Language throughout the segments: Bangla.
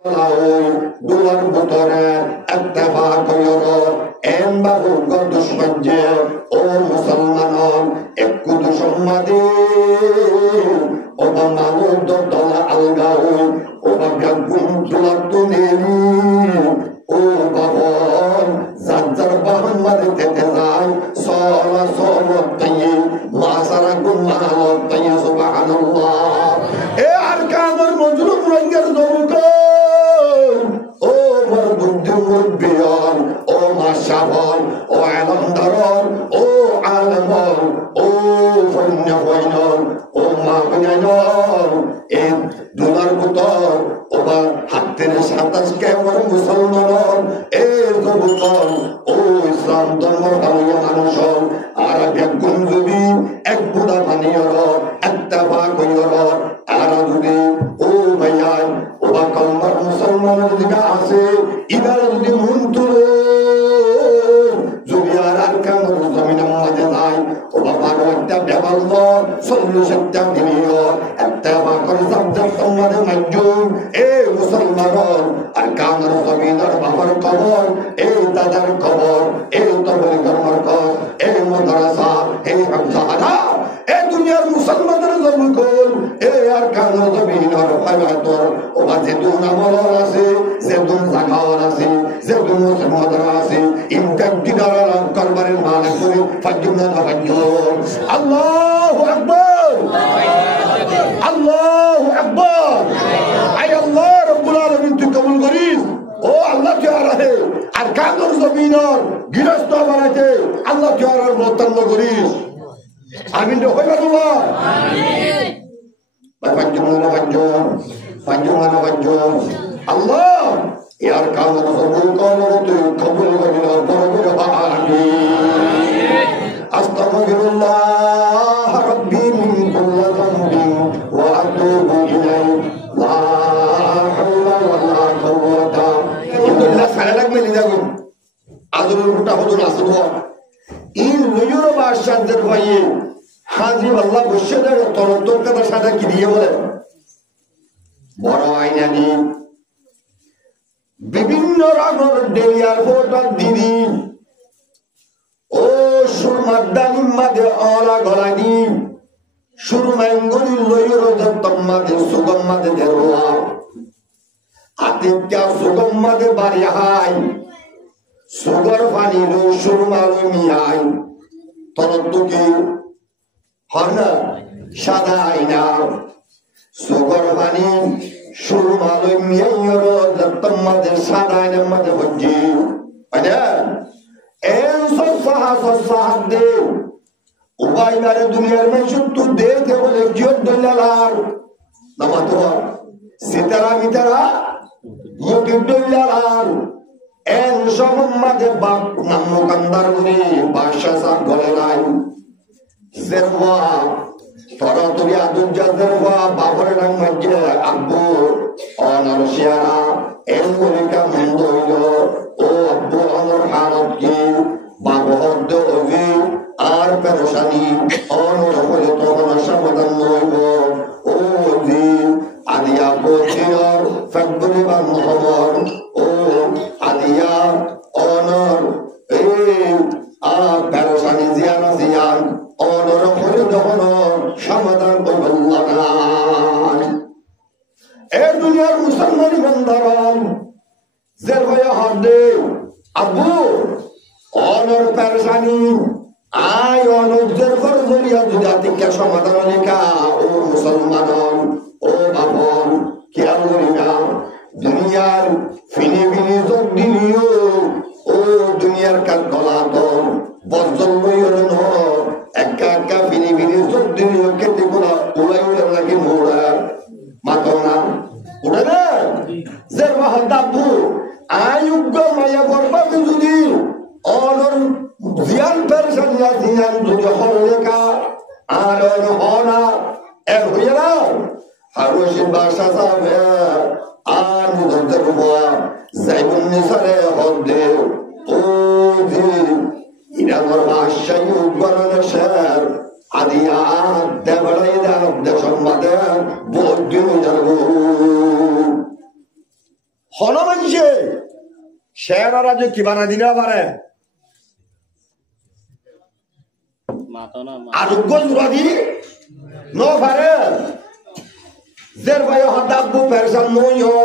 দুলার ভিতরে ইত্তেফাক হইল এন বাবু গত সহ্যে ও মুসলমান একটু সম্মাদি ওবা মানুষ দল আলগা হই ওবা গাগুন দুলার তুনেরি ও বাবন জাজ্জার বাহন মারিতে যায় সলা সলত তাইয়ে মাসারা গুনাহত তাইয়ে সুবহানাল্লাহ এ আরকানুল মজলুম রঙ্গের জমুক ও মোর বুদ্ধি মুরব্বিয়ান ও মাশাবল ও আলমদারন ও আলমন ও ফন্য ফৈনন ও মাহনান এ দুলার বুতর ওবা হাতের সাতাশ কেমন মুসলমান এ জবুতন ও ইসলাম ধর্মের ভালো মানুষ আর এক গুঞ্জবি এক বুড়া বানিয়র ইত্তেফাক হইয়র আর যদি ও ভাইয়ান ওবা কলমার মুসলমানের দিকে আছে ইবার যদি মন তুলে যদি আর কামর জমিনের মাঝে নাই ওবা বারো একটা বেবাল 40 দিনীয় ইত্তেফাক করে জাবজাব তোমাদের মাঝুম এ মুসলমান আর কামর জমিনের বাবার কবর এই দাদার কবর এই তবলিগের মার্কাজ এই মাদ্রাসা এই হামজাহারা এই দুনিয়ার মুসলমানদের জন্ম কর এই আর কামর জমিনের ফায়দাতর ওবা যেতুন আমল আছে যেতুন জাকাত আছে যেতুন মুসলমানরা আছে ইনকাম কিনারা করবারের মালিক করে ফাজুনা ফাজুন আল্লাহু আকবার আল্লাহু আকবার আয় আল্লাহ রব্বুল আলামিন তুই কবুল করিস ও আল্লাহ তুই রাহে আর কামর জমিনের গৃহস্থ বানাইতে আল্লাহ তুই আর মতন্ন করিস আমিন কইবা তোমরা আমিন ফাজুনা ফাজুন ফাজুনা ফাজুন আল্লাহ ইয়ার কামর কবুল কর তুই কবুল করিস পরমের আমিন আস্তাগফিরুল্লাহ রাব্বি মিন কুল্লি যামবিন ওয়া আতুবু ইলাইহি লা হাওলা ওয়ালা কুওয়াতা ইল্লা সালাক মেলি যাগো আজরুল ফুটা হদুন আসল ইন নয়ুর বাদশাহদের ভাইয়ে হাজি আল্লাহ বসেদের তরতর কথা সাদা কি দিয়ে বলে বড় আইনানি বিভিন্ন রকমের ডেলিয়ার ফটো দিদি ও সুরমার দানিম মাদে অলা গলানি সুরমাঙ্গনি লয়ুর দত্তম মাদে সুগম মাদে দেরোয়া আতিত্যা সুগম মাদে বাড়ি হাই সুগর পানি লো সুরমালো মিয়াই তরতুকি হনা সাদা আইনা সুগর পানি সুরমালো মিয়াইর দত্তম মাদে সাদা আইনা মাদে হজ্জি আচ্ছা এন সাহাব দে উবাই মারে দুনিয়ার মে শুধু দেখে বলে কিয় দলালার নামাতো সিতারা মিতারা মুকি দলালার এন সম্মাদে বাপ নাম কান্দার গুনি বাদশা সা গলে নাই জেরওয়া তোরা তুই আদুর জাদরওয়া বাবর নাম মজ্জে আব্বু অনার শিয়ারা এন গুলিকা মন্দ হইল ও আব্বু আমার হালত কি বাগহদ্দ অভি আর পেরেশানি অনর হলে তখন সমাধান হইব ও জি আদিয়া বচির ফেব্রুয়ারি বা নহবর ও আদিয়া অনর পেরেশানি জিয়ান জিয়ান অনর হলে তখন সমাধান করব এ দুনিয়ার মুসলমান বন্ধারণ জের হয়ে হাত দে আব্বু অনর পেরেশানি আয় অনজের ফরজরিয়া দুজাতিকে সমাধান লেখা ও মুসলমান ও বাপন খেয়াল করিনা দুনিয়ার ফিনি ফিনি যোগ দিলিও ও দুনিয়ার কাজ গলাতন বর্জন লইর ন একা একা ফিনি ফিনি যোগ দিলিও কেটে গোলা উলাই উড়ে নাকি মোড়া মাতো না উড়ে না জের বাহাদ আব্বু আয়ুগ্য মায়া বরবাদ যদি অনর জিয়ান পেরেশানিয়া জিয়ান যদি হলেকা আর হনা এর হইয়া না হারুশির বাসা যাবে আর ধরতে রুবা যাইবুন নিসারে হদে ও দি ইনা মর বাসাই উগরন শের আদিয়া দেবড়াই দা সম্মাদে বদ্দিন জানবো হন মানছে শেয়ারা যে কি বানা দিতে পারে আরোগ্য জুড়াদি ন পারে জের ভাই হদাব্বু পেরসান নইও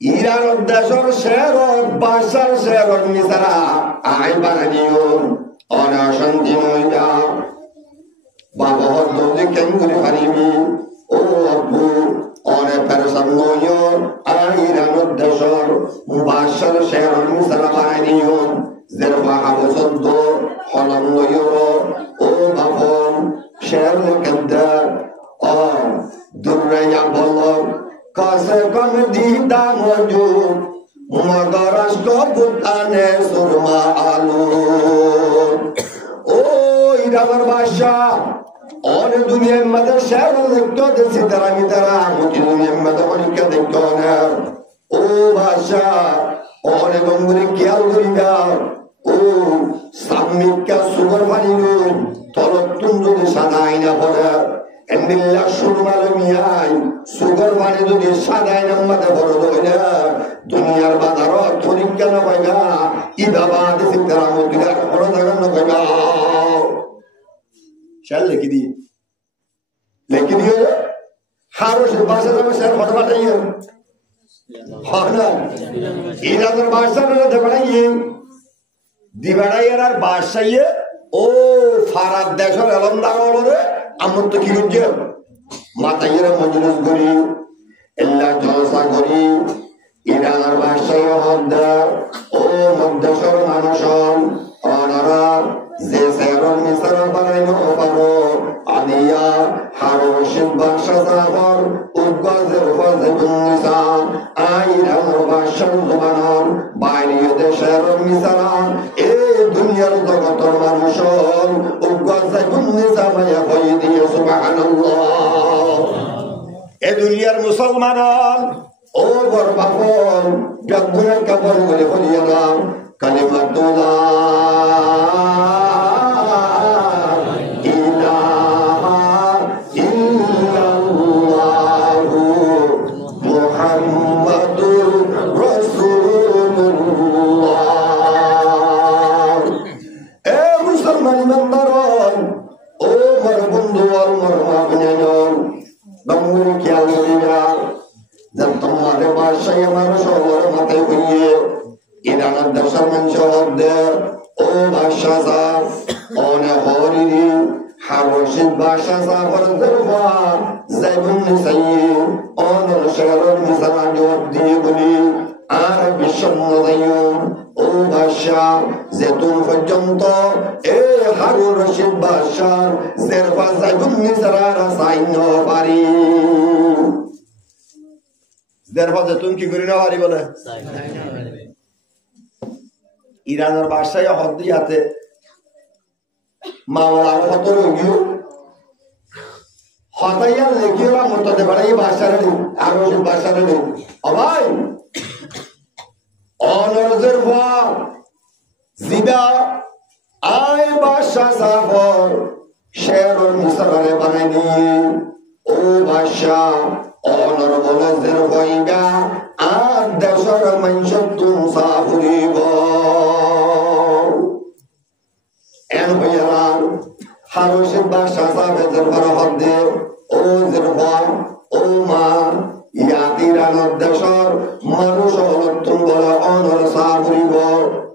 ইরান দেশর শেয়ার বাসার শেয়ার মিসারা আই বানানিও অনাশান্তি নইয়া বাবা হদ্দে কেঙ্গুরি পারিবি ও আব্বু অনে পেরসান নইও আই ইরান দেশর বাসার শেয়ার মিসারা বানানিও জের বাহাবো সদ্দ হলন নইও ও বাবন শেয়ার লেকেন্দা ও দুর্রেয়া বলক কাছে কম দিদা মজুদ মগর আস্কবুতানে সুরমা আলু ও ইরানের বাদশাহ অনে দুনিয়ার মধ্যে শেয়ার লিখতো দেশি তারা মিতারা মুটি দুনিয়ার মধ্যে অনেক দেখতো না ও বাদশাহ অনে গঙ্গুরি খেয়াল করিবা ও সামিকা সুগর বানিলো তরতুন যদি সাদা আইনা পড়ে এন্ডিল্লা সুরমাল মিয়াই সুগর বানি যদি সাদা আইনা মধ্যে বড় হইলে দুনিয়ার বাজার পরীক্ষা না পাইবা ইদাবা দেশি তারা মুটিরা বড় জায়গা না পাইবা শাল লিখি দিয়ে হারো সে বাসা যাবে স্যার ফটো পাঠাইয়ে হয় না ইরানের বাদশাহ দেবাড়াইয়ে দিবাড়াইয়ের আর বাদশাইয়ে ও ফারাদ দেশের এলমদার হলরে আমার তো কি করছে মাতাইয়ের মজলিস করি এল্লা জলসা করি ইরানের বাদশাহ হদ্দার ও মধ্যেশ্বর মানুষ অনারা যে সেরন মিসার বানাইন পারো আদিয়া হারশিদ বাদশাহ সাহর উদ্গাজের ফাজেবুন নিসা আইরানের বাদশাহ জবানর বাইরে দেশের মিসারা এ দুনিয়ার জগতের মানুষ উদ্গাজেবুন নিসা মায়া হই দিয়ে সুবহানাল্লাহ এ দুনিয়ার মুসলমান ও বরবাপন জগগুনের কাপড় করে হলিয়া নাম কালিমাতুল্লাহ জেতুন পর্যন্ত এ হারুন রশিদ বাদশাহ সেরফা জাইবুন নিসারা রাসাইন পারি সেরফা জেতুন কি করি না পারি বলে ইরানের বাদশাহ হদ্দিয়াতে মাওলার কত রোগীও হতাইয়া লেখিওরা মরতে পারে এই বাদশারে আর রশিদ বাদশারে অভাই অনরজের পর জিদা আয় বাদশাহ সাফর শেরুল মিসরে বানাই দিয়ে ও বাদশাহ অনর বলজের হইগা আর দেশর মানুষ তুম সাফরিব এন হইয়ারা হারশিদ বাদশাহ সাফের পর হদ্দে ও জিরফা ও মা ইয়াতিরানোর দেশর মানুষ তুম বলে অনর সাফরিব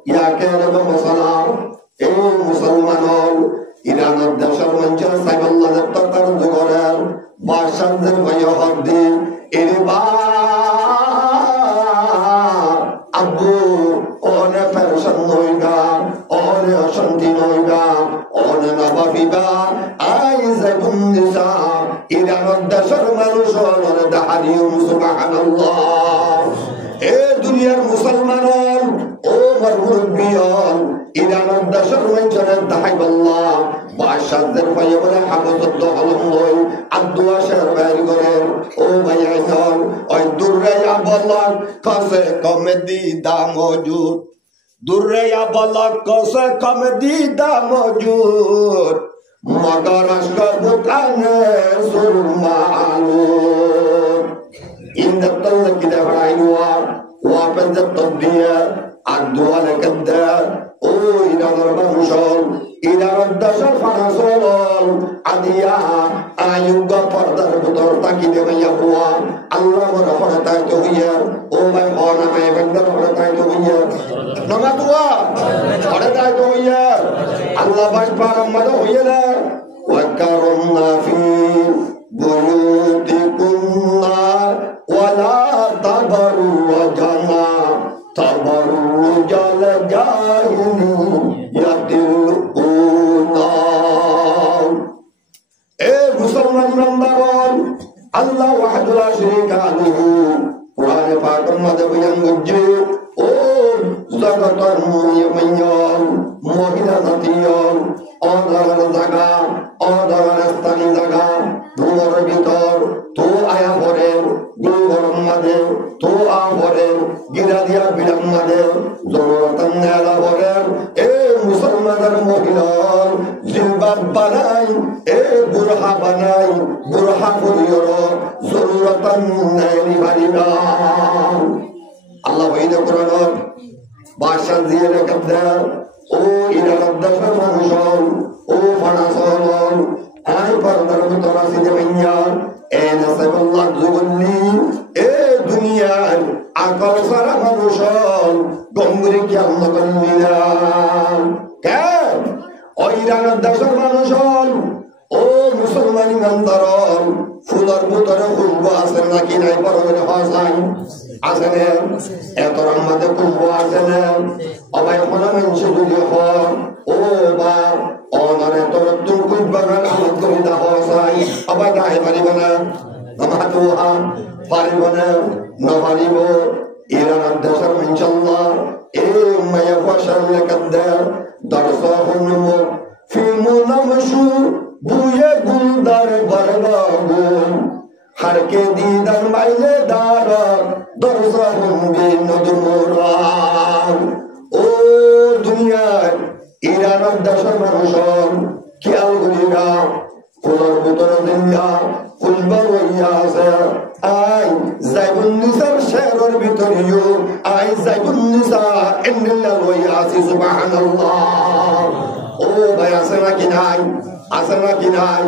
ইয়াকে মুসলমান এই মুসলমান ইরানের দেশের মঞ্চের সাইবাল্লাহ তার জগরের বাদশাহদের ভাই হদ্দি এরে বা আব্বু অনে পেরেশান নইগা অনে অশান্তি নইগা অনে নবাবিবা আই যাইবুন নিসা ইরানের দেশের মানুষ অনে দাহাদিউম সুবহানাল্লাহ এ দুনিয়ার মুসলমান ও মুরব্বিয়ান ইরানের দেশের মঞ্চের দাহাইবাল্লাহ বাদশাহদের ভাই বলে হাফেজত হলম লই আব্দুয়া শের বাইর করেন ও ভাই আইন ওই দুর্রাইয়া বলক কাছে কমে দিদা মজুদ দুর্রাইয়া বলক কাছে কমে দিদা মজুদ মগর আশক বুতানে সুরমা আলু ইন্দাতাল্লাহ কিদা বাড়াইনুয়া ওয়াপেদা তদ্দিয়া আদুয়া লাকাদা ও ইরাদার মানুষল ইরাদার দাসর ফানাসল আদিয়া আয়ুগা পর্দার ভিতর তাকি দেবাইয়া হুয়া আল্লাহ ওর হরতায় তো হইয়া ও ভাই হনা মাই বন্দর হরতায় তো হইয়া নমাতুয়া হরতায় তো হইয়া আল্লাহ বাস পারম্মদ হইয়া না ওয়াকারুন্না ফি বুয়ুতিকুন্না ওয়ালা তাবাররুজানা তাবাররুজাল জাহিলিয়াতিল এ মুসলমান বান্দাগণ আল্লাহ ওয়াহদাহু লা শারীকা লাহু কুরআনে পাকের মধ্যে বয়ান করছে ও জগতের মুমিন মহিলা জাতীয় অধরার জায়গা অধরার স্থানীয় জায়গা ঘুমের ভিতর তো আয়া ভরে গুরুগরম মাঝে তো আ ভরে গিরা দিয়া বিরাম মাঝে জরুরতান নেলা ভরে এ মুসলমানের মহিলার জিলবাব বানাই এ বুরহা বানাই বুরহা করিয়র জরুরতান নেলি বাড়িরা আল্লাহ ভাইদে কোরআন বাদশা দিয়ে রেখে দেয় ও ইরাদার দেশের মানুষ ও ফানাসল আই পর্দার ভিতর আসি যে ভাইয়া এ নাসাবুল্লাহ জুগল্লি এ দুনিয়ার আকল সারা মানুষ গঙ্গুরি কি আল্লাহ করলিনা কে ও ইরাদার দেশের মানুষ ও মুসলমান ইমানদার ফুলের ভিতরে খুশবু আছে নাকি নাই বড় করে হাসাই আছে না এত আমাদের খুশবু আছে না অবাই কোনো মানুষ যদি হয় ও বা অনারে তোর তুই খুশবাগান আমার করে দা হাসাই অবাই গায়ে পারিব না নমাতুহা পারিব না নমারিব ইরান দেশের ইনশাআল্লাহ এ মায়া ফশাল লাকাদ্দার দরসাহুন ফি মুনামশু বুয়ে গুলদার বরবাগুন হারকে দিদার মাইলে দার দরজাহুন বিনদমুরা ও দুনিয়ার ইরানের দেশের মানুষ খেয়াল করিবা ফুলের ভিতরে দুনিয়া ফুলবা হইয়া আছে আই যাইবুন নিসার শেরের ভিতরেও আই যাইবুন নিসা ইন্নাল্লাহ হইয়া আছে সুবহানাল্লাহ ও ভাই আছে নাকি নাই আছে নাকি নাই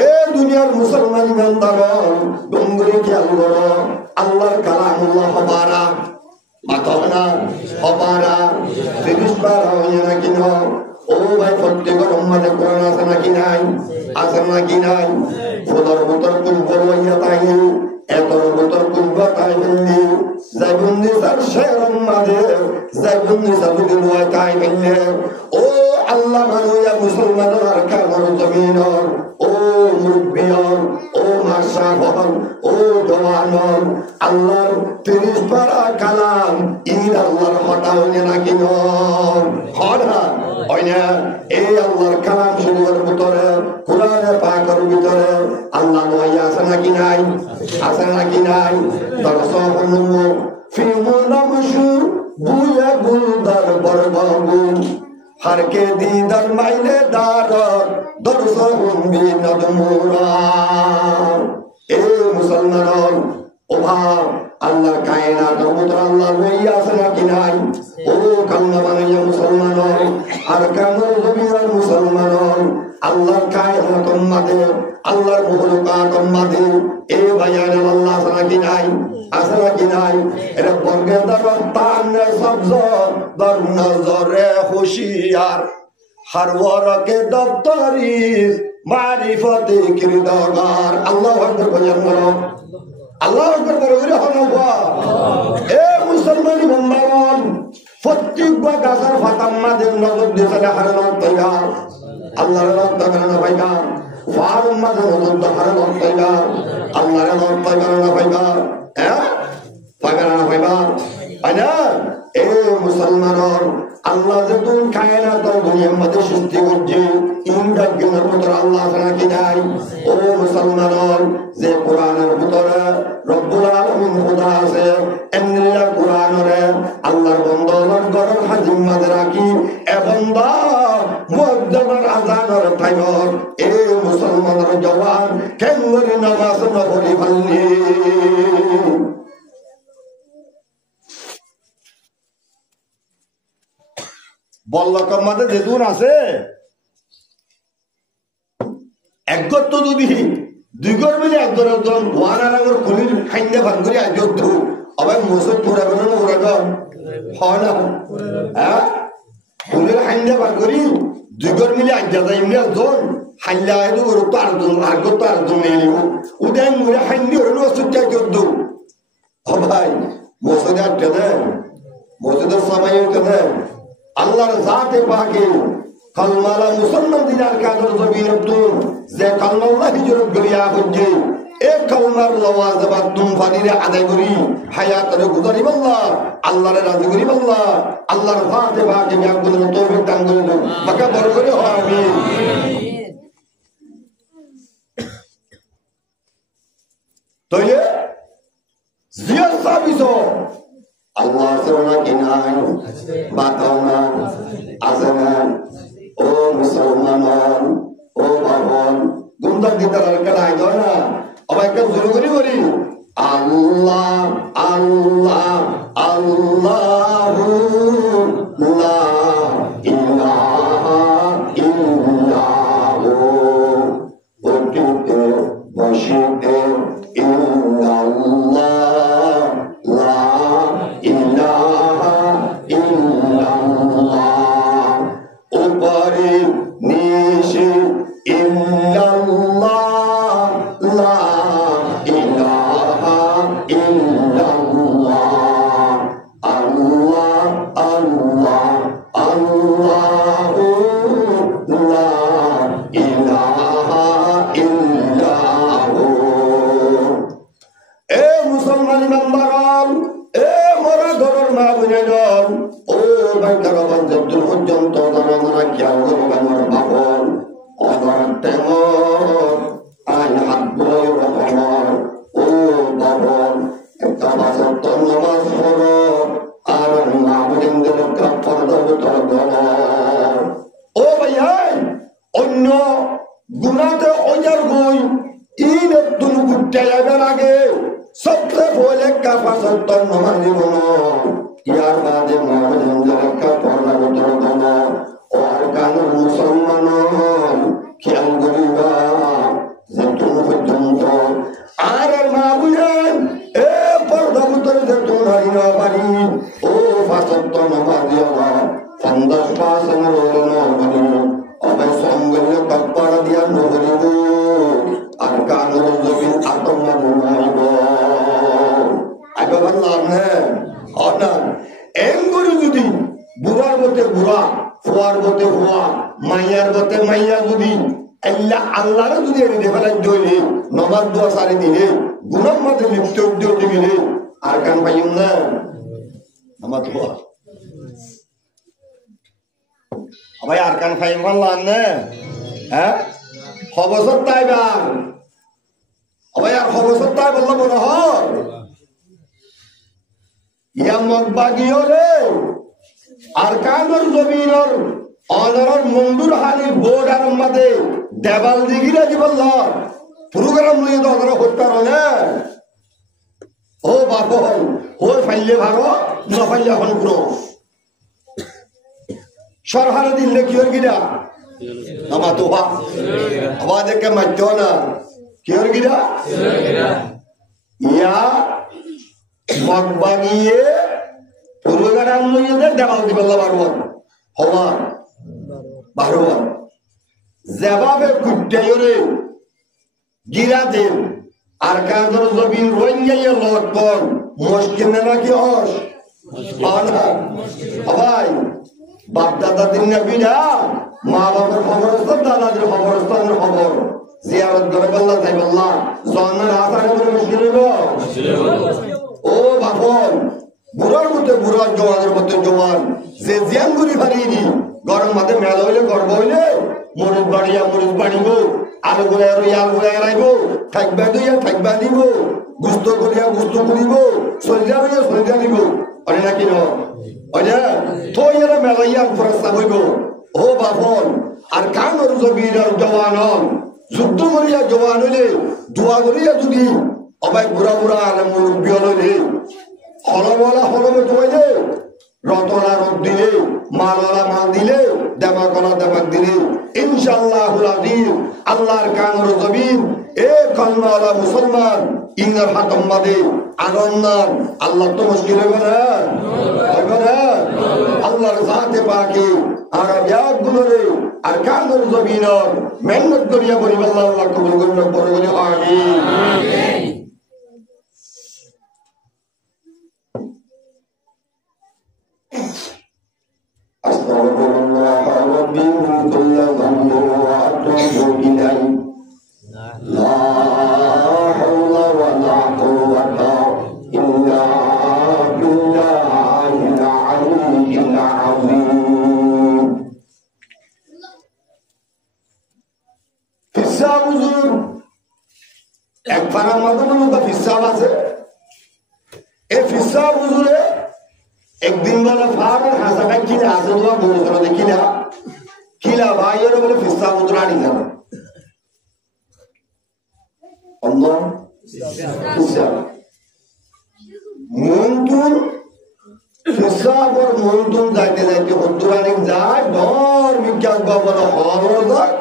এ দুনিয়ার মুসলমান ইমানদারগণ ডুঙ্গরি খেয়াল করো আল্লাহর কালামুল্লাহ হবারা মাতনা হবারা 30 বার হয় নাকি না ও ভাই প্রত্যেকের উম্মতে কোরআন আছে নাকি নাই আছে নাকি নাই ফুলের ভিতর কুলবর হইয়া তাই এতর ভিতর কুলবর তাই বললি যাইবুন নিসার শেরের মাঝে যাইবুন নিসা যদি নয় তাই বললে ও আল্লাহ মানুয়া মুসলমানের আর কামর জমিনর ও মুরব্বিয়র ও মাশাহর ও জওয়ানর আল্লাহর 30 পারা কালাম ইন আল্লাহর হটাওনে নাকি হনা হয়না এই আল্লাহর কালাম শরীফের ভিতরে কোরআনে পাকের ভিতরে আল্লাহ নয় আছে নাকি নাই আছে নাকি নাই দরসাহুন ফি মুনামশু বুয়া গুলদার বরবাগুন হারকে দিদার মাইলে দার দরসাহুন বিনদমুরা এ মুসলমান ও ভাব আল্লাহ কায়নাতের ভিতর আল্লাহ হইয়া আছে নাকি নাই ও কান্না বানাইয়া মুসলমান আর কামর জমির মুসলমান আল্লাহর কায়নাতের মাঝে আল্লাহর মখলুকাতের মাঝে এ বায়ান আল্লাহ আছে নাকি নাই আছে নাকি নাই এটা বর্গে দর তানে সবজ দর নজরে হুশিয়ার হর ওয়ারকে দফতরি মারিফতে কিরদার আল্লাহু আকবার বলেন আল্লাহু আকবার বলে হনবা এ মুসলমানি বান্দাগণ প্রত্যেকবার গাছার ফাতাম্মাদের নজর দিয়েছে হারানো তাইবা আল্লাহর নাম তাকানো পাইবা ফারুম্মাদের নজর হারানো তাইবা আল্লাহর নাম তাকানো পাইবা হ্যাঁ পাইবা পাইবা আইনা এ মুসলমান আল্লাহ যখন কায়নাত দুনিয়ার মধ্যে সৃষ্টি করছে ইনটা জ্ঞানের ভিতরে আল্লাহ ছাড়া কি নাই ও মুসলমান যে কোরআনের ভিতরে রব্বুল আলামিন খোদা আছে এমনিলা কোরআনরে আল্লাহর বন্দার গরর হাজিম মাঝে রাখি এ বন্দা মুআজ্জামের আযানের টাইমর এ মুসলমানের জওয়ান কেমন নামাজ না পড়ি ভাল্লি বল্লকর মাঝে যেদুন আছে একগর তো যদি দুই ঘর মিলে একজন একজন ওয়ান আর আগর খুলির খাইন্দে ভান করি একজন তো আবার মোসদ পুরা বেরো না ওরা গন হয় না হ্যাঁ খুলির খাইন্দে ভান করি দুই ঘর মিলে আজ্ঞা যায় এমনি একজন হাইলা আইদু ওর তো আরেকজন আগর তো আরেকজন নিয়ে নিব উদয় মুড়ে হাইন্দি ওর ওষুধ চাই চোদ্দ ও ভাই মোসদে আটকে দেন মোসদের সময় উঠে দেন আল্লাহর জাতে পাকে কালমালা মুসলমান দিনার কাদর জমিন আব্দুল যে কালমাল্লাহ হিজরত করিয়া হচ্ছে এক কালমার লওয়াজবাত তুম ফাদিরে আদায় করি হায়াতরে গুজারিব আল্লাহ আল্লাহরে রাজি করিব আল্লাহ আল্লাহর জাতে পাকে মিয়াগুল তৌফিক দান করে দেন বাকা বড় করে হয় আমিন তাইলে জিয়ার সাবিস আল্লাহ সরনা কিনাই বাতাওনা আসনা ও মুসলমান ও বাবন দুমদার দিতার কাটাই দাও না আবার একটা শুরু করি আল্লাহ আল্লাহ আল্লাহু লা ইলাহা ইল্লাহু ওটিতে বসিতে ইল্লাল্লাহ লা ইলাহা ইল্লাল্লাহ উপরে নিশে ইল্লাল্লাহ লা ইলাহা ইল্লাল্লাহ আল্লাহ আল্লাহ আল্লাহু লা ইলাহা ইল্লাহু এ মুসলমান মেম্বারন এ মোরা ঘরের মা বোনেরা ও বাইকার পর্যন্ত পর্যন্ত আমরা খেয়াল করবো আমার বাবন আমার তেমন আইন হাত বই রকমার ও বাবন একটা বাসর তো নামাজ পড়ো আর মা বোনদের পর্দা ঘর ও ভাইয়া অন্য গুনাতে ওজার গই ইন একদম গুটে যাবার আগে সবচেয়ে পহলে কাফা সত্তর নমাজ জীবন ইয়ার বাদে মহাজনদের পর্দা ঘটন আর কানুর মুসলমান খেয়াল করিবা যেতুন পর্যন্ত আর মা বুঝেন এ পর্দা ভিতরে যেতুন হারি না পারি ও ফাঁসত্ব নমাজ সন্দাস পাশ নবানি অবে সঙ্গে কপ্পারা দিয়া নবরিব আর কানুর জমিন আতম্মা ঘুমাইব আগে বললাম হ্যাঁ অর্থাৎ এম করে যদি বুড়ার মতে বুড়া ফুয়ার মতে ফুয়া মাইয়ার মতে মাইয়া যদি আল্লাহরে যদি এনে ফেলাই দইলে নমাজ দোয়া সারি দিলে গুণার মধ্যে লিপ্ত উদ্যোগ গেলে আর কান পাইম না আমার দোয়া ভাই আর কান পাইম পারলাম না হ্যাঁ খবর তাই ভাই আর খবর তাই বললাম মনে হয় ইয়া মগবাগিও রে আর কানোর জমিনর অনরর মন্ডুর হালি বোর্ড আর মাদে দেবাল দিগিরা জীবন প্রোগ্রাম নিয়ে তো অনর হত্যা রলে ও বাপন ও ফাইলে ভালো ন ফাইলে এখন পুরো সরহার দিলে কি হর গিরা আমার তো আওয়াজ কে মারতো না কি হর গিরা ইয়া মগবাগিয়ে প্রোগ্রাম নিয়ে দেবাল দিবেন বারবার হওয়া বারবার যেভাবে কুট্টাইরে গিরা দেন আর কাঁদর জমিন রোহিঙ্গাইয়া লটপন মুশকিল নাকি হস ভাই বাপ দাদা দিন না বিড়া মা বাবার খবর আছে দাদাদের খবর আছে খবর জিয়ারত করে বললা তাই বললা জনের হাতারে করে মুশকিল হইব ও বাপন বুড়ার মধ্যে বুড়ার জওয়ানের মধ্যে জওয়ান যে জিয়ান গুলি ফারিনি গরম মাঠে মেলা হইলে গর্ব হইলে মরিচ বাড়িয়া মরিচ বাড়িব আলু গোড়ায় ইয়াল গোড়ায় রাইব থাকবা দিয়া থাকবা দিব গুস্ত করিয়া গুস্ত করিব সরিয়া হইয়া সরিয়া দিব অনে নাকি ন অনে থই এরা মেলাইয়া ফরাস্তা হইব ও বাপন আর কানোর জমির জওয়ানন যুদ্ধ করিয়া জওয়ান হইলে দোয়া করিয়া যদি অবাই বুড়া বুড়া আলে মুরব্বী হইলে হলমলা হলমে দোয়াইলে রতলা রদ দিয়ে মালওয়ালা মাল দিয়ে আর কানুর জবিন এ কলমাওয়ালা মুসলমান ইনার হাতম বাদে আগন্নার আল্লাহ তো মুশকিল হইব না আল্লাহর জাতে পাকে আর ইয়াগুলোরে আর কানুর জবিনর মেহনত করিয়া বলি আল্লাহ কবুল করুন বলে বলি আমিন আস্তাগফিরুল্লাহ রাব্বি মিন কুল্লি যামবি ওয়া আতুবু ইলাইহি লা হাওলা ওয়া লা কুওয়াতা ইল্লা বিল্লাহিল আলিয়্যিল আযীম ফিসা হুজুর এক পারার মধ্যে ফিসা আছে এই ফিসা হুজুরে একদিন বলে ফার হাসাটা কিনা আছে তোমার বড় করে কিনা কিলা ভাইয়ের বলে ফিসা হুজুর আনি যাবে আল্লাহ ফিসা মন্তুন ফিসা পর মন্তুন যাইতে যাইতে হুজুরানি যায় ডর বিজ্ঞান বাবা হওয়ার যায়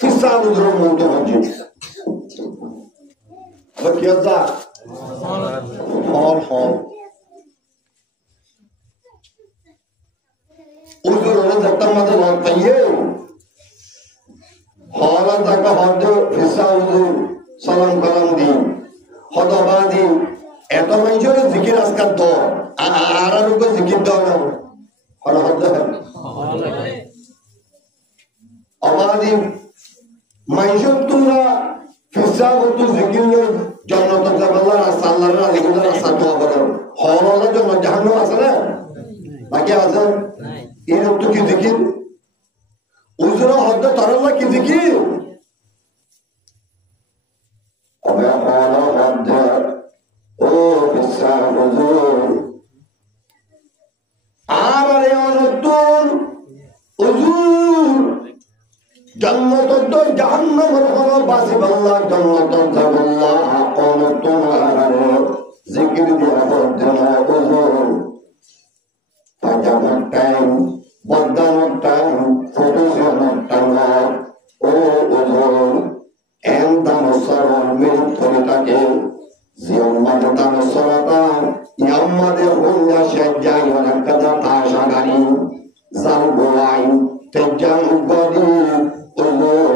ফিসা হুজুর মন্তুন হচ্ছে আবার কি যা হল उधर उन्हें जत्ता मत लगता ये हालत तक हद हिस्सा उधर सलाम कलाम दी हदबादी ऐतो मंजूर जिक्र अस्कर दो आरा रुको जिक्र दो ना हर हद है अबादी मंजूर तुरा हिस्सा उधर जिक्र लो जन्नत तक अल्लाह रास्ता लेकिन रास्ता तो अगर हालत जो मजहन आसना बाकी आसना এই তো কি জিকির উজরা হদ তারাল্লাহ কি জিকির আবে হালা হদ ও ফিসা হুজুর আমারে অনতুন হুজুর জান্নাত তো জাহান্নামের হলো বাসি আল্লাহ জান্নাত জাবাল্লাহ অনতুন আমারে জিকির দিয়া বদনা হুজুর পাজামার টাইম বদনার টাইম ফটোশনের টাইম ও ওজন এন দানসরণ মিলিত করে থাকে জিয়াম্মাদের দানসরতা ইয়াম্মাদের হুল্লা সেজ্জাই অনেক কাদা তাশা গানি জাল গোয়াই তেজ্জান গদি ওজন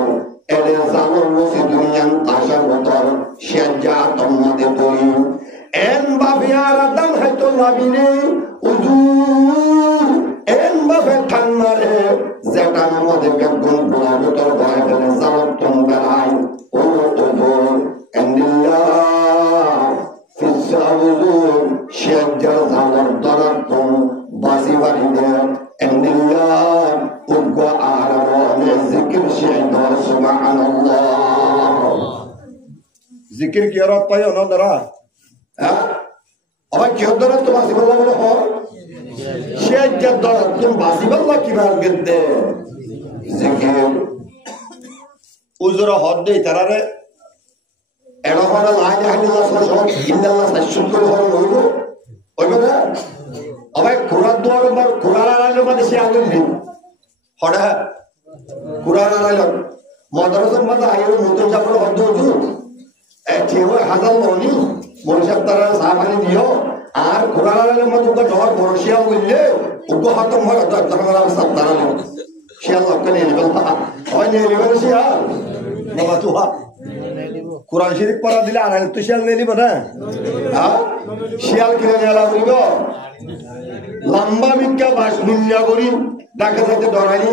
এলে জালর রসি দুনিয়ান তাশা বতর সেজ্জা তম্মাদে তরি এন বাবিয়ারা দান হয়তো লাবিনে উজুর এন বাফে ঠান্নারে যেটা আমাদের বেগুন পোড়া বোতল ভয় ফেলে জালতন বেড়াই ও উজুর এন্দিল্লাহ ফিসা উজুর শেজ্জার জালর দরাতন বাসি বাড়িতে এন্দিল্লাহ উগ্র আরামে জিকির শেদ সুবহানাল্লাহ জিকির কি আর পায় না দরা হ্যাঁ আবার কি ধরে তো বাসি বলা বলে হয় শেজ্জার দরা তুমি বাসি বলা কিভাবে গেতে জিকির উজুর হদ দেই তারারে এরা হলো লা ইলাহা ইল্লাল্লাহ ইল্লাল্লাহ সাশুকুর হল হইব হইব না আবার কুরআন দোয়ার পর কুরআন আলাইলে মানে সে আগে দিন হড়া কুরআন আলাইলে মাদ্রাসার মধ্যে আইলো নতুন জাফর হদ হুজুর এটিও হাজার লনি মনসাব তারা সাহাবানি দিও আর কুরআন আলাইলে মধ্যে ডর বরশিয়া হইলে উগ্র খতম হয় তো তারা সব তারা সে আল্লাহ কেন বলতা হয় নেবে সে আর বাবা তো কুরআন শরীফ পড়া দিলে আর তো শিয়াল নিয়ে নিব না হ্যাঁ শিয়াল কিনে নেলা বলব লম্বা বিজ্ঞা বাস দুনিয়া করি ডাকা যাইতে ডরাইনি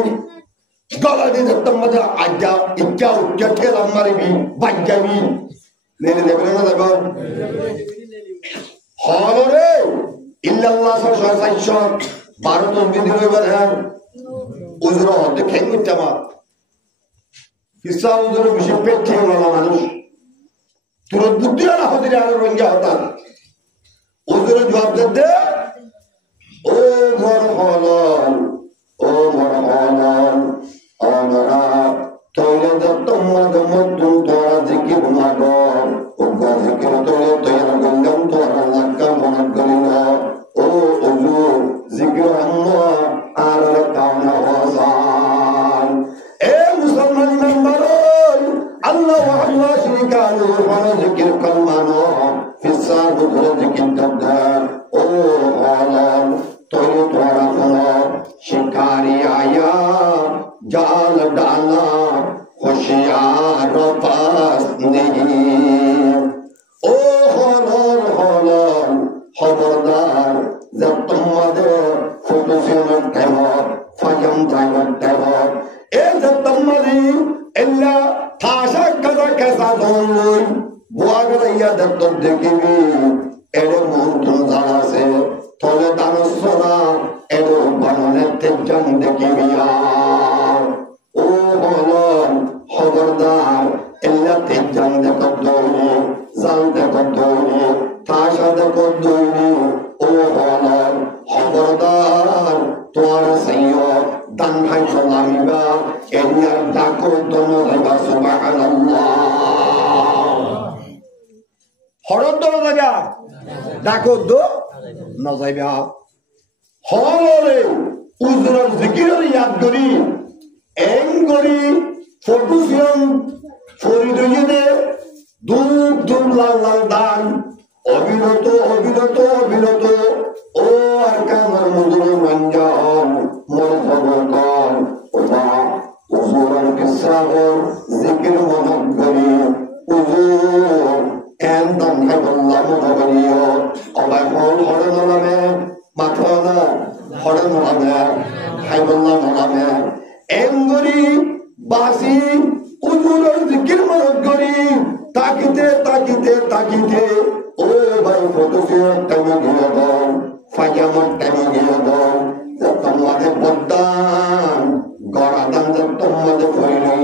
গলা দিয়ে দেখতাম মজা আজ্ঞা ইচ্ছা উচ্চা ঠেলাম মারিবি বাজ্যাবি নেলে দেবে না দেব হরে ইল্লাল্লাহ সরসাইশ 12 তসবিহ হইবার হ্যাঁ উজরা হতে খেঙ্গুচ্চামা ফিসা উজরা বেশি পেট খেয়ে বলা মানুষ তোর বুদ্ধি না হতে আর রঙ্গা হতা উজরা জবাব দে ও ঘর হলন ও ঘর হলন আমরা তৈলে দত্তম মদমতুন তোরা জিকির মাগর ও জিকির তৈলে তৈরা গঙ্গম তোরা লাক্কা মনে করিল ও হুজুর জিকির আল্লাহ আর কাউনা হসান এ মুসলমান মেম্বার খবরদার যে তোমাদের ফটোসিনের টাইমত ফাজাম টাইমত টাইমত এই যে তোমাদি এল্লা থাসা কাজা কেসা দলই বুয়াগরাইয়া দত্তর দেখিবি এরে মন্ত্রণ জানাছে তলে দানসরা এরে বাননের তেজান দেখিবি ও বলন খবরদার এল্লা তেজান দেখত দৌড়ি জাল দেখত দৌড়ি থাসা দেখত দৌড়ি ও বলন খবরদার তোমার সাইয় দান ভাই চলামিবা এরিয়ার ডাকো দন যাইবা সুবহানাল্লাহ হরদ দন যাইবা ডাকো দো না যাইবা হলে উজরার জিকিরের ইয়াদ করি এং করি ফটোসিয়ন ফরিদুইদে দুধ দুধ লাল লাল দান অবিরত অবিরত অবিরত ও আর কামর মজুর মঞ্জন মোর ভগবান ওবা উজুরার কিসাগর জিকির মনন করি উজুর এন্দন হাইবল্লাহ মনবনিয় অবাই হল হরে নলামে মাথনা হরে নলামে হাইবল্লাহ নলামে এঙ্গরি বাসি উজুরার জিকির মনন করি তাকিতে তাকিতে তাকিতে ও ভাই ফটোসিয়ন টাইমে গিয়ে দাও ফাজামত টাইমে গিয়ে দাও যে তোমাদের বদান গড়াদান যে তোমাদের ফইলি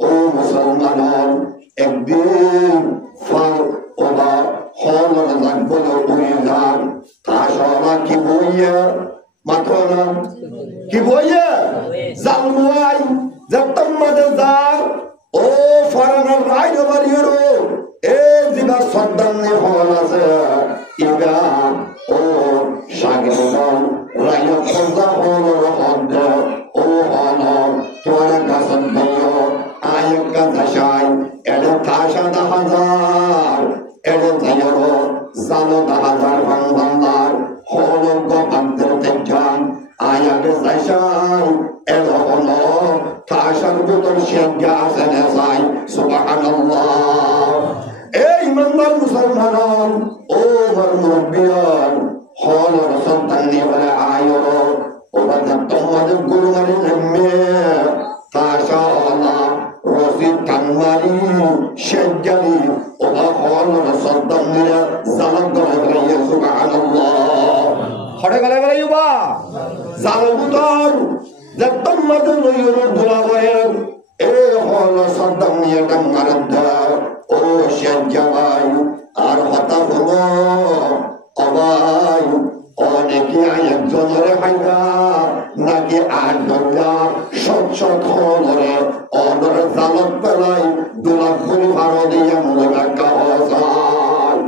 ও মুসলমান একদিন ফাল ওবা হলর লাগবল উড়ে যান তাসরা কি বইয়া মাথনা কি বইয়া জালমুয়াই যে তোমাদের যার ও ফরানার রাইড বাড়িরো এ দিবা সদ্দানে হল আছে ইবা ও সাগরন রাইয়া পর্দা হল হদ ও হল তোরা গাছন দিও আয়কা দশাই এডে তাশা দা হাজার এডে যায়রো জানো দা হাজার বাংলার হল গো বান্দের তেজান আয়াকে দশাই এডে হল তাশার ভিতর শেগা আছে না যাই সুবহানাল্লাহ এই ইমানদার মুসলমান ও মুরব্বিয়ান হল সন্তান নিয়ে বলে আয়রো ওরা তোমাদের গুরুমারি নেমে তাশা আলা রশিদ কানমারি শেজারি ওরা হল সন্তান নিয়ে জালাম করে বলে সুবহানাল্লাহ হড়ে গলে বলে ইবা জালবুতর যে তোমাদের নয়ুর দুলাবয়ের এ হল সন্তান নিয়ে টাঙ্গারদ ও শেজাবাই আর হতা হলো অবাই অনেকে একজনের হাইবা নাকি আট ঘন্টা সচ্ছল হলরে অদর জালত পেলাই দুলাভ করে ভাড়া দিয়ে মনে রাখা হয়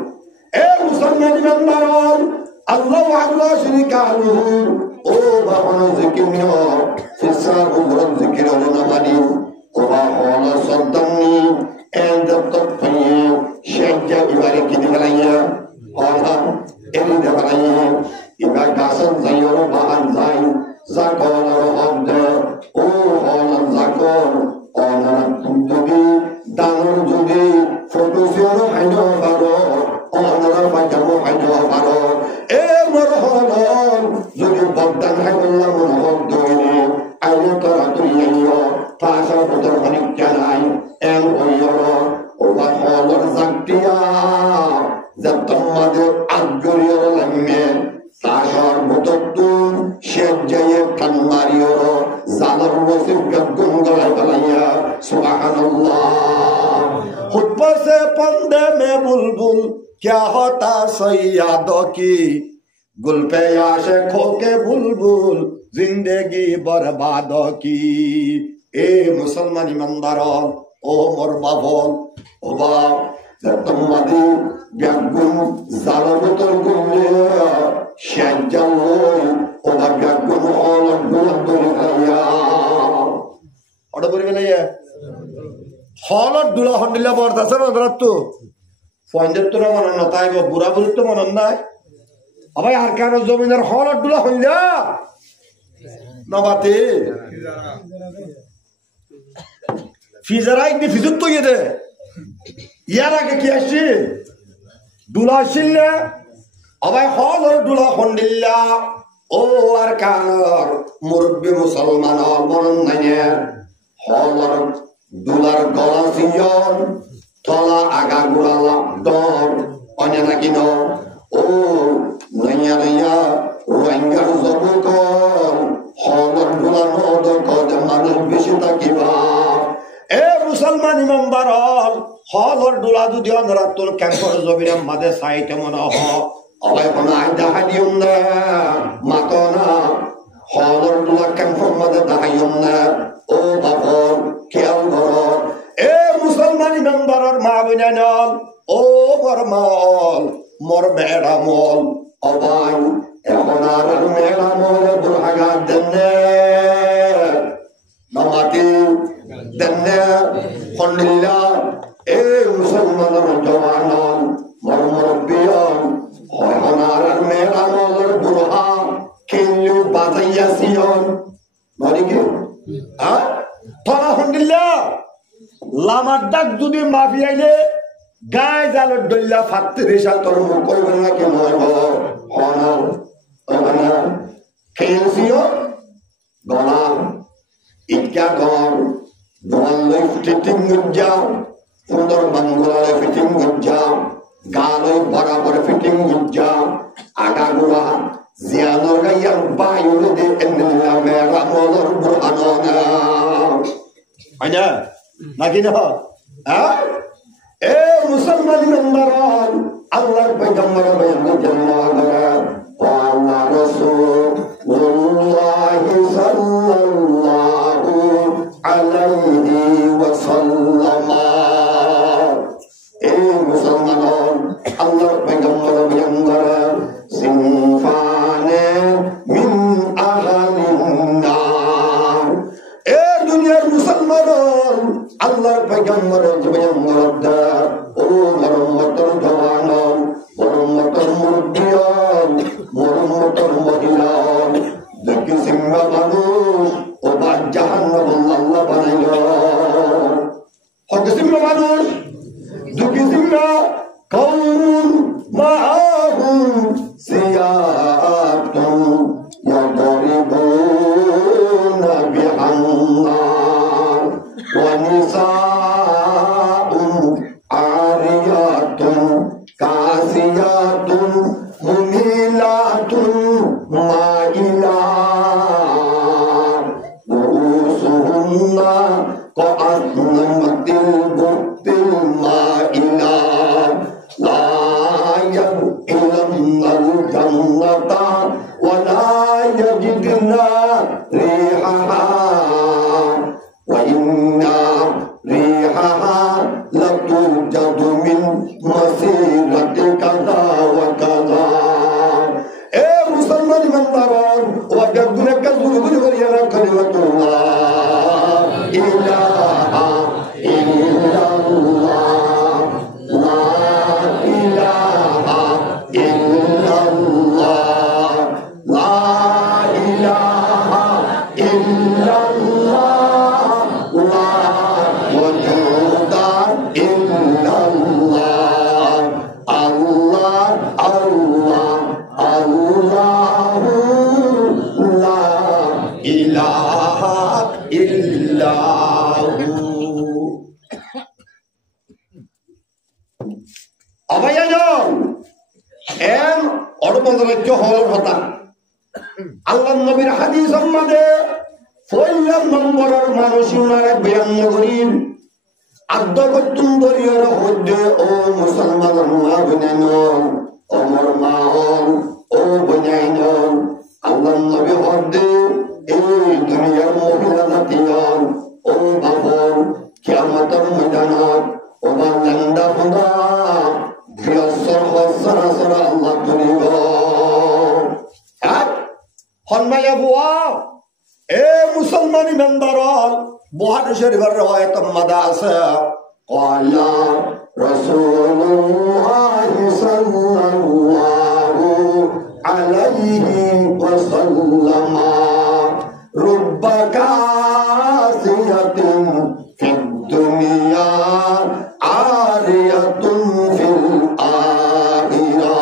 এ মুসলমান ইমানদার আল্লাহ আল্লাহ শরীকা আলহু ও বাবানো জিকির নিও ফিসা উমরন জিকির হলো না মানি ওবা হলো সদ্দানি এন্ডত ফিয়ে শেজা ইবারে কি দিলাইয়া হলা এলি দেবাইয়া ইবা গাসন যাইও বাহান যাই জাকর হদ ও হলা জাকর অনারা তুমি দানর যদি ফটোসিয়ন হাইনো পারো অনারা পাইতামো হাইনো পারো এ মোর হল যদি বদান হাইবল্লাহ মন হদ দইনি আইলে তোরা তুইও তাশা পতর অনেক জানাই এন ওইয়র ওবা হলর জাগটিয়া যে তোমাদের আগ্রহীয় লাগবে তাশার বতত্তু শেখ যাইয়ে কান্নারিও জালার রসিব গঙ্গলায় বলাইয়া সুবহানাল্লাহ খুতবা সে পন্দে মে বুলবুল क्या होता सैयादों की गुल पे आशे खो के बुलबुल जिंदगी बर्बादों की ए मुसलमान ईमानदारों ओ मोर बाबोल ओ बाप तुम्हारी ব্যাগুন জালবতর গুলে শেজালই ও ব্যাগুন হল গুলদর গায়া অর্ডার করিবে না হলত দুলা হন্ডিলা বর্তাছে না দরাতো ফয়েন্ডের তোরা মনে না তাই বুড়া বুড়ির তো মনে নাই আবার আর কেন জমিনের হলত দুলা হইলা নবাতে ফিজারাই দি ফিজুত তো দে ইয়ার আগে কি আসছে দুলা আসছিল না অবাই হলর দুলা হন্ডিল্লা ও আর কানর মুরব্বী মুসলমান মরণ নাইনে হলর দুলার গলা সিজন তলা আগা গুড়ালা ডর অনে নাকি ন ও নাইয়া নাইয়া রোহিঙ্গার জবকর হলর দুলা নদ কদ মানুষ বেশি থাকিবা এ মুসলমান ইমামবার হলর দুলা যদি অনরাতুল ক্যাম্পর জবির মাঝে সাইতে মনে হ অবাই কোন আইদা হাদিউম না মাতনা হলর দুলা ক্যাম্পর মাঝে দাহাইম না ও বাপর খেয়াল করো এ মুসলমান ইমামবারর মা বুঝানল ও মর মল মর মেড়ামল অবাই এখন আর মেড়ামল বুড়াগার দেনে নমাতি দেনে খন্ডিল্লা এ মুসলমানের জওয়ানল মর মুরব্বিয়ন এখন আর মেড়ামলের বুড়া কিল্লু বাজাইয়া সিয়ন মরিকে থলা খন্ডিল্লা লামার ডাক যদি মাফি আইলে গায়ে জালের ডল্লা ফাটতে রেশা তোর মুখ করবেন না কেন খেয়েছিও গলা ইটকা ঘর দোয়ালে ফিটিং গুজ্জা সুন্দর বাংলায় ফিটিং গুজ্জা গালে বরাবর ফিটিং গুজ্জা আগা গুড়া জিয়ানোর গাইয়ার বায়ুরে দে এন্দিল্লা মেরা মলর বুরহানা হয় না নাকি না এ মুসলমান ইমানদার আল্লাহর পয়গম্বর বয়ান করেন ওয়া রাসূলুল্লাহি সাল্লাল্লাহু আলাইহি ওয়াসাল্লাম এ মুসলমান আল্লাহর পয়গম্বর বয়ান করেন সিনফানে মিন আহলিন নার এ দুনিয়ার মুসলমান আল্লাহর পয়গম্বরের বয়ানগরদা ও মরম্মতর জওয়ান মরম্মতর মুরব্বিয়ান মরম্মতর মহিলা দুঃখী সিংহা মানুষ ও বাদ জাহান্নাম আল্লাহ বানাইল হক সিংহা মানুষ দুঃখী সিংহা কওম মাআহুম সিয়াতুন ইয়াদরিবুনা বিহান্নার ونساء عاريات كاسيات مميلات مائلات رؤوسهن كأسنمة البخت المائلة لا يدخلن الجنة ولا يجدن ريحها وإن ريحها لتوجد من مسيرة كذا وكذا إيه مسلمان من ضرر وجدنا كذب ولينا كلمة الله إله إلا الله لا إله إلا الله لا إله إلا الله لا وجود إلا الله الله الله الله لا إله إلا هو অবয়াজন এম অরবন্দ্রাজ্য হওয়ার কথা আল্লাহ নবীর হাদিস সম্মাদে 4 নম্বরের মানুষ উনারে বয়ান করিম আদ্য করতুম দরিয়ার হদ্দে ও মুসলমান মুআবিনান ওমর মাহল ও বনাইন আল্লাহ নবী হদ্দে এই দুনিয়ার মহিলা জাতিয়ন ও বাবর কিয়ামতের ময়দানত ও বান্দা খোদা ফিয়াসর হসরাসর আল্লাহ তুলিব হনমায়া বুয়া এ মুসলমান ইমানদার বুখারী শরীফের রওয়ায়াত মাদা আছে قال رسول الله صلى الله عليه وسلم رب كاسية في الدنيا عارية في الآخرة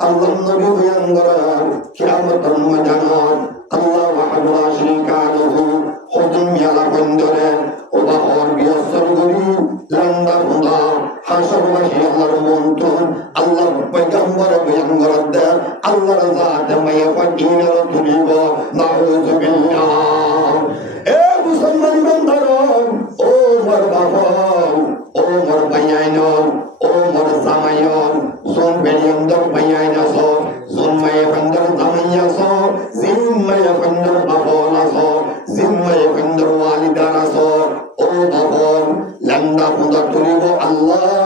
Allah Nabi yang gerak kiamat Ramadan Allah wahad la syarika lahu hukum yala bandare oba or biasar guri landa hunda hasyar wahi Allah muntun Allah pegambar yang gerak Allah zat maya fadina tuliba na'udzubillah musulman bandaron o marbahan o marbayanon o marsamayon son beliyandar bayana so son maya bandar zamanya so zin maya bandar babona so zin maya bandar walidara so o babon landa hunda tulibo Allah